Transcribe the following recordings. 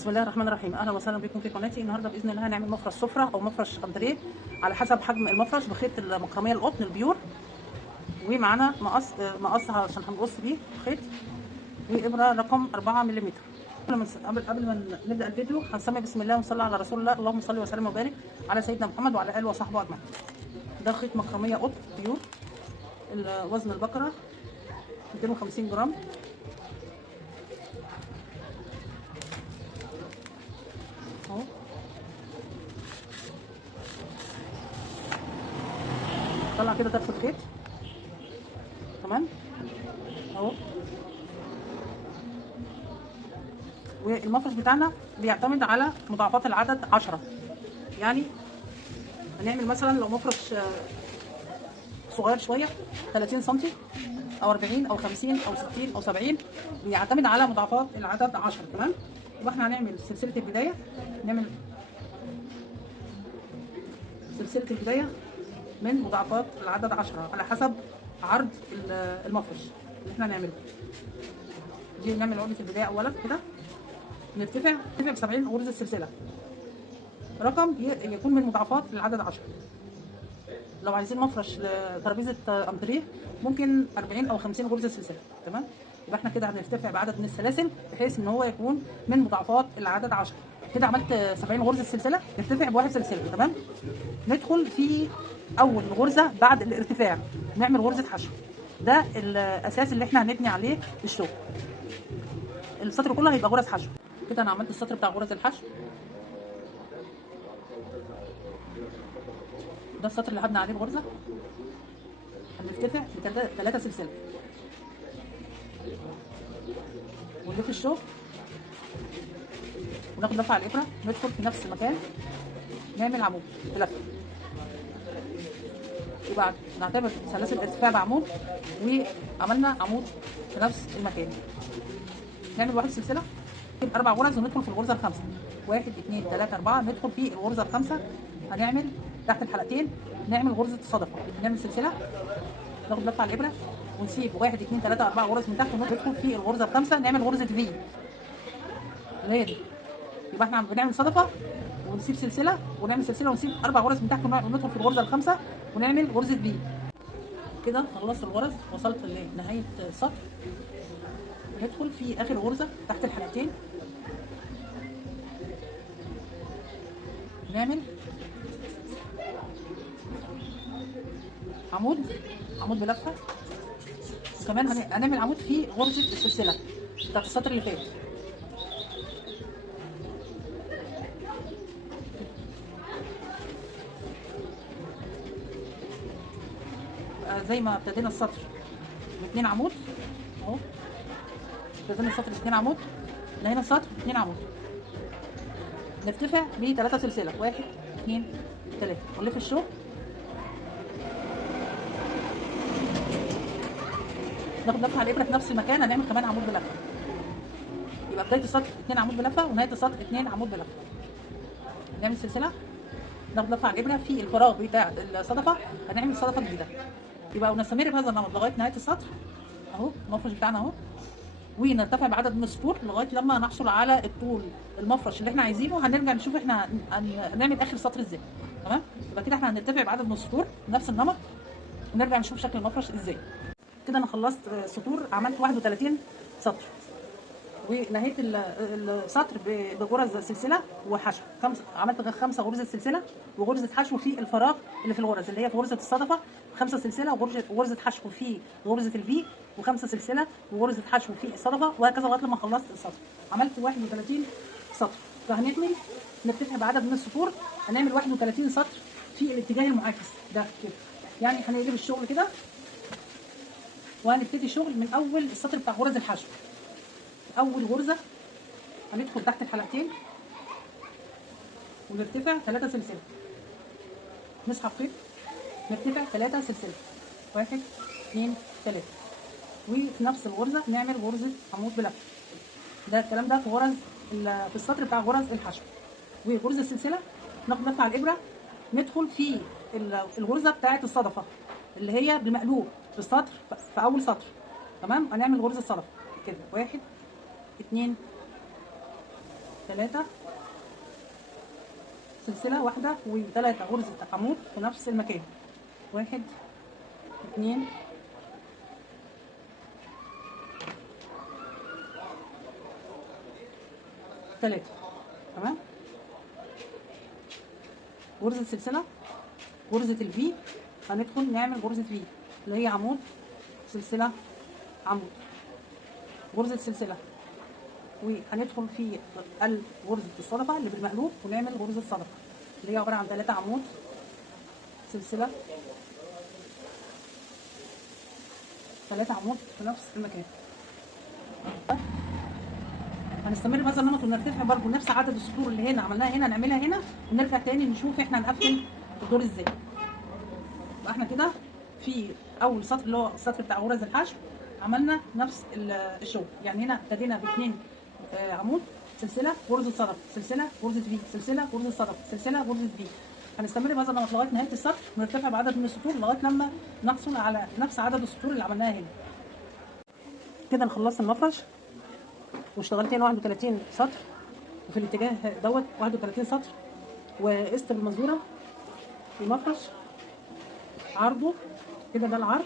بسم الله الرحمن الرحيم. اهلا وسهلا بكم في قناتي. النهارده باذن الله هنعمل مفرش سفره او مفرش انتريه على حسب حجم المفرش بخيط المقاميه القطن البيور، ومعانا مقص عشان هنقص بيه خيط، وابره رقم 4 ملم. قبل ما نبدا الفيديو هنسمي بسم الله ونصلي على رسول الله. اللهم صل وسلم وبارك على سيدنا محمد وعلى اله وصحبه اجمعين. ده خيط مقاميه قطن بيور، وزن البقره 250 جرام. اهو طلع كده طرف الخيط تمام اهو. والمفرش بتاعنا بيعتمد على مضاعفات العدد 10، يعني هنعمل مثلا لو مفرش صغير شويه 30 سم او 40 او 50 او 60 او 70، بيعتمد على مضاعفات العدد 10 تمام. يبقى احنا هنعمل سلسله البدايه، نعمل سلسله البدايه من مضاعفات العدد 10 على حسب عرض المفرش اللي احنا هنعمله. دي نعمل عقده البدايه اولا كده، نرتفع ب 70 غرزه سلسله، رقم يكون من مضاعفات العدد 10. لو عايزين مفرش لترابيزه انتريه ممكن 40 او 50 غرزه سلسله تمام. يبقى احنا كده هنرتفع بعدد من السلاسل بحيث ان هو يكون من مضاعفات العدد 10. كده عملت 70 غرزه سلسله، نرتفع بواحد سلسله تمام. ندخل في اول غرزه بعد الارتفاع نعمل غرزه حشو. ده الاساس اللي احنا هنبني عليه الشغل. السطر كله هيبقى غرز حشو. كده انا عملت السطر بتاع غرز الحشو، ده السطر اللي هبني عليه الغرزه. هنرتفع بثلاثه سلسله ونلف الشغل وناخد لفه على الابره، ندخل في نفس المكان نعمل عمود بلفه، وبعد نعتبر سلاسل ارتفاع بعمود وعملنا عمود في نفس المكان. نعمل واحد سلسله 4 غرز وندخل في الغرزه الخامسه. 1 2 3 4 ندخل في الغرزه الخامسه. هنعمل تحت الحلقتين نعمل غرزه الصدفه، نعمل سلسله ناخد لفه على الابره ونسيب 1 2 3 4 غرز من تحت وندخل في الغرزه الخامسه نعمل غرزه في اللي هي دي. يبقى احنا بنعمل صدفه ونسيب سلسله ونعمل سلسله ونسيب 4 غرز من تحت وندخل في الغرزه الخامسه ونعمل غرزه في. كده خلصت الغرز، وصلت لنهايه السطر. ندخل في اخر غرزه تحت الحلقتين، نعمل عمود بلفه، وكمان هنعمل عمود في غرزه السلسله بتاعت السطر اللي فات. زي ما ابتدينا السطر ب2 عمود اهو، ابتدينا السطر ب2 عمود، نهينا السطر ب2 عمود. نرتفع ب3 سلسله 1 2 3 ونلف الشغل، ناخد لفه على الابره في نفس المكان. هنعمل كمان عمود بلفه، يبقى بدايه السطر 2 عمود بلفه ونهايه السطر 2 عمود بلفه. نعمل سلسله ناخد لفه على الابره في الفراغ بتاع الصدفه، هنعمل صدفه جديده. يبقى ونستمر بهذا النمط لغايه نهايه السطر اهو، المفرش بتاعنا اهو، ونرتفع بعدد من السطور لغايه لما نحصل على الطول المفرش اللي احنا عايزينه. هنرجع نشوف احنا هنعمل اخر السطر ازاي تمام. يبقى كده احنا هنرتفع بعدد من السطور نفس النمط ونرجع نشوف شكل المفرش ازاي. كده انا خلصت سطور، عملت 31 سطر ونهيت السطر بغرز سلسله وحشو. عملت 5 غرزه سلسله وغرزه حشو في الفراغ اللي في الغرز اللي هي في غرزه الصدفه، 5 سلسله وغرزه حشو في غرزه الفي، و5 سلسله وغرزه حشو في الصدفه، وهكذا لغايه لما خلصت السطر. عملت 31 سطر. فهنكمل نرتفع بعدد من السطور، هنعمل 31 سطر في الاتجاه المعاكس ده كده، يعني هنقلب الشغل كده وهنبتدي الشغل من اول السطر بتاع غرز الحشو. اول غرزه هندخل تحت الحلقتين ونرتفع 3 سلسله، نسحب خيط نرتفع 3 سلسله 1 2 3، وفي نفس الغرزه نعمل غرزه عمود بلفه. ده الكلام ده في غرز في السطر بتاع غرز الحشو. وغرزه السلسله ناخد لفه على الابره ندخل في الغرزه بتاعه الصدفه اللي هي بمقلوب في السطر في اول سطر تمام. هنعمل غرزه صدفه كده 1 2 3 سلسله واحده و3 غرزه عمود في نفس المكان. 1 2 3. تمام. غرزه سلسله، غرزه الفي، هندخل نعمل غرزه في اللي هي عمود سلسله عمود، غرزه سلسله، وهندخل في قلب غرزه الصدفه اللي بالمقلوب ونعمل غرزه صدفه اللي هي عباره عن 3 عمود سلسله، 3 عمود في نفس المكان. هنستمر بهذا النمط ونرتفع برضه نفس عدد السطور اللي هنا عملناها هنا نعملها هنا، ونرجع تاني نشوف احنا هنقفل الدور ازاي. يبقى احنا كده في اول سطر اللي هو السطر بتاع غرز الحشو عملنا نفس الشغل. يعني هنا ابتدينا باثنين عمود سلسله غرزه صدف، سلسله غرزه في، سلسله غرزه صدف، سلسله غرزه في. هنستمر بهذا النمط لغايه نهايه السطر ونرتفع بعدد من السطور لغايه لما نحصل على نفس عدد السطور اللي عملناها هنا. كده انا خلصت المفرش واشتغلت هنا 31 سطر، وفي الاتجاه دوت 31 سطر، وقست بالمنظوره المفرش عرضه كده، ده العرض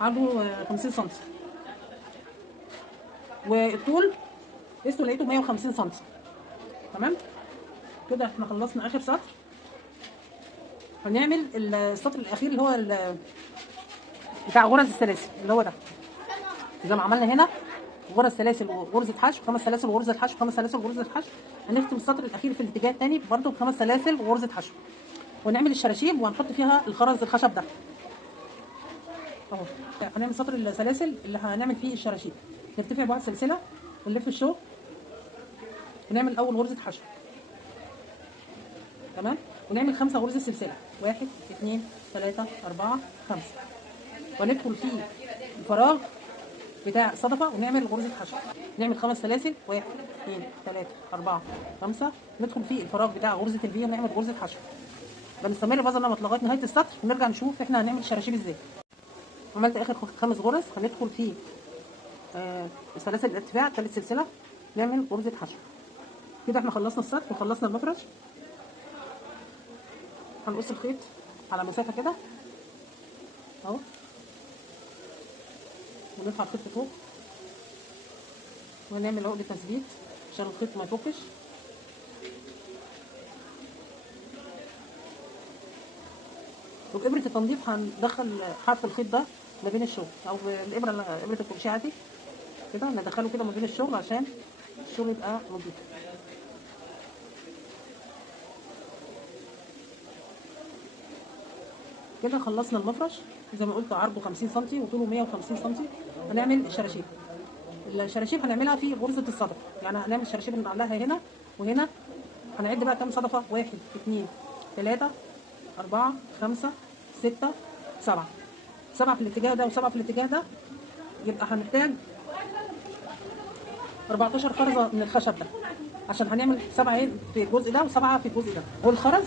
عرضه 50 سم، والطول قسته لقيته 150 سم. تمام. كده احنا خلصنا اخر سطر. هنعمل السطر الاخير اللي هو بتاع غرز السلاسل اللي هو ده، زي ما عملنا هنا غرز سلاسل وغرزه حشو، 5 سلاسل وغرزه حشو، 5 سلاسل وغرزه حشو. هنختم السطر الاخير في الاتجاه الثاني برده ب5 سلاسل وغرزه حشو، ونعمل الشراشيب وهنحط فيها الخرز الخشب ده اهو. هنعمل سطر السلاسل اللي هنعمل فيه الشراشيب، نرتفع بواحد سلسله ونلف الشوك ونعمل اول غرزه حشو. تمام. ونعمل 5 غرزه سلسله، 1 2 3 4 5، وندخل في الفراغ بتاع الصدفه ونعمل غرزه حشو. نعمل 5 سلاسل، 1 2 3 4 5، ندخل في الفراغ بتاع غرزه الفي ونعمل غرزه حشو. بنستمر بهذا النمط لغايه نهايه السطر ونرجع نشوف احنا هنعمل شراشيب ازاي. عملت اخر 5 غرز، هندخل في سلاسل الارتفاع، 3 سلسله، نعمل غرزه حشو. كده احنا خلصنا السطر وخلصنا المفرش. هنقص الخيط على مسافه كده اهو، ونرفع الخيط لفوق ونعمل عقده تثبيت عشان الخيط ما يفكش. وبإبرة التنظيف هندخل حرف الخيط ده ما بين الشغل، او بالابره ابره الكروشيه عادي كده ندخله كده ما بين الشغل عشان الشغل يبقى نظيف. كده خلصنا المفرش زي ما قلت، عرضه 50 سم وطوله 150 سم. هنعمل الشراشيب. الشراشيب هنعملها في غرزه الصدفه، يعني هنعمل الشراشيب اللي نعلقها هنا وهنا. هنعد بقى كام صدفه، 1 2 3 4 5 6 7، 7 في الاتجاه ده و7 في الاتجاه ده، يبقى هنحتاج 14 خرزه من الخشب ده عشان هنعمل 7 في الجزء ده و7 في الجزء ده. والخرز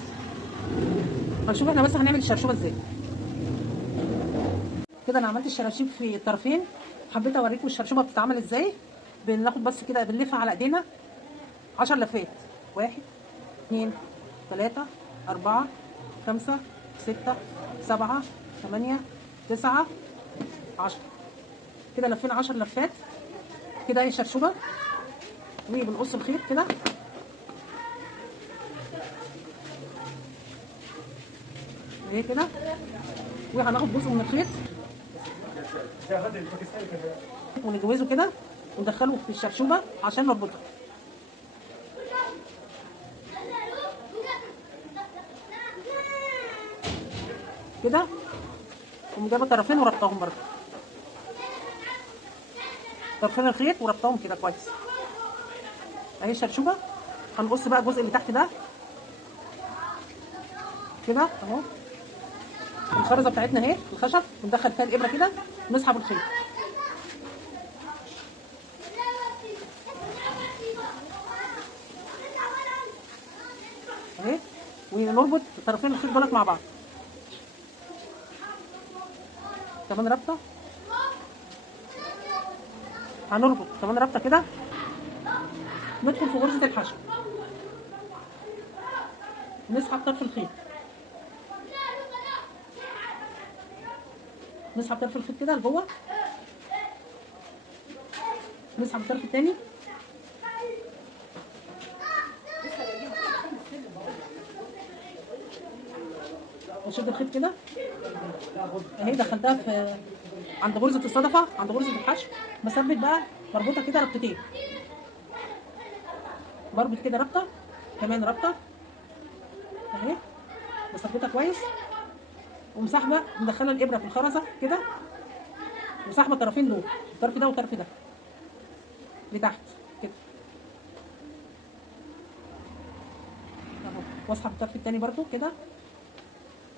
هنشوف احنا بس هنعمل الشرشوبه ازاي. كده انا عملت الشراشيب في الطرفين، حبيت اوريكم الشرشوبه بتتعمل ازاي. بناخد بس كده بنلفها على ايدينا 10 لفات، 1 2 3 4 5 6 7 8 9 10. كده لفينا 10 لفات كده هي الشرشوبه. وبنقص الخيط كده اهي كده، وهناخد جزء من الخيط ونجوزه كده وندخله في الشرشوبه عشان نربطها كده، ومجيبه طرفين وربطهم برضه، طرفين الخيط وربطهم كده كويس اهي الشرشوبه. هنقص بقى الجزء اللي تحت ده كده اهو، الخرزه بتاعتنا اهي الخشب، وندخل فيها الابره كده ونسحب الخيط اهي، ونربط طرفين الخيط دولت مع بعض. كمان رابطه هنربط كمان ربطه كده، ندخل في غرزه الحشو، نسحب طرف الخيط، نسحب طرف الخيط كده لجوه، نسحب الطرف التاني، واشد الخيط كده اهي، دخلتها في عند غرزه الصدفه، عند غرزه الحشو، بثبت بقى بربطها كده ربطتين، بربط كده ربطه كمان ربطه اهي، بثبتها كويس، ومسحبه مدخله الابره في الخرزه كده، وسحبه الطرفين دول، الطرف ده والطرف ده لتحت كده اهو، واسحب الطرف التاني برضو كده،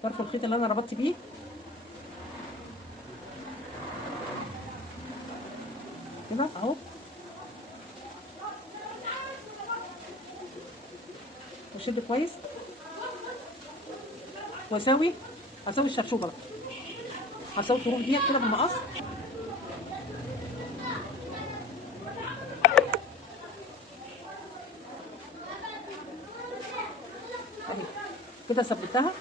طرف الخيط اللي انا ربطت بيه كده اهو، واشد كويس، واسوي الشرشوبه بقى، هسوي الطروف ديت كده بالمقص اهي كده، ثبتها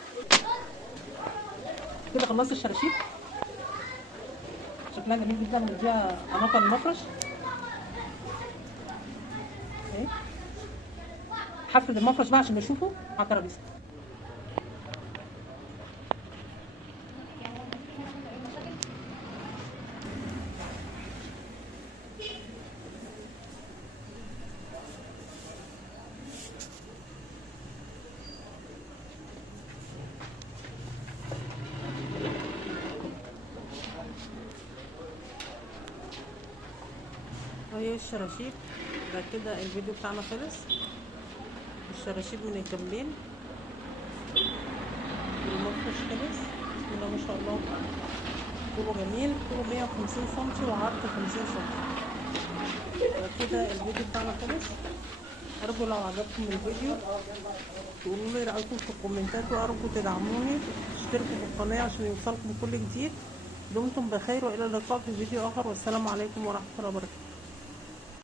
كده، خلصت الشراشيب، شكلها جميل جدا، ومديها اناقه للمفرش اهي. هفرد المفرش بقى عشان نشوفه على الترابيزه. اهي الشراشيب ده كده، الفيديو بتاعنا خلص. الشراشيب من الجنبين والمفرش خلص، بسم الله ما شاء الله، طوله جميل، طوله 150 سم وعرضه 50 سم. كده الفيديو بتاعنا خلص. ارجو لو عجبكم الفيديو تقولوا لي رايكم في الكومنتات، وارجو تدعموني، تشتركوا في القناه عشان يوصلكم كل جديد. دمتم بخير، والى اللقاء في فيديو اخر، والسلام عليكم ورحمه الله وبركاته.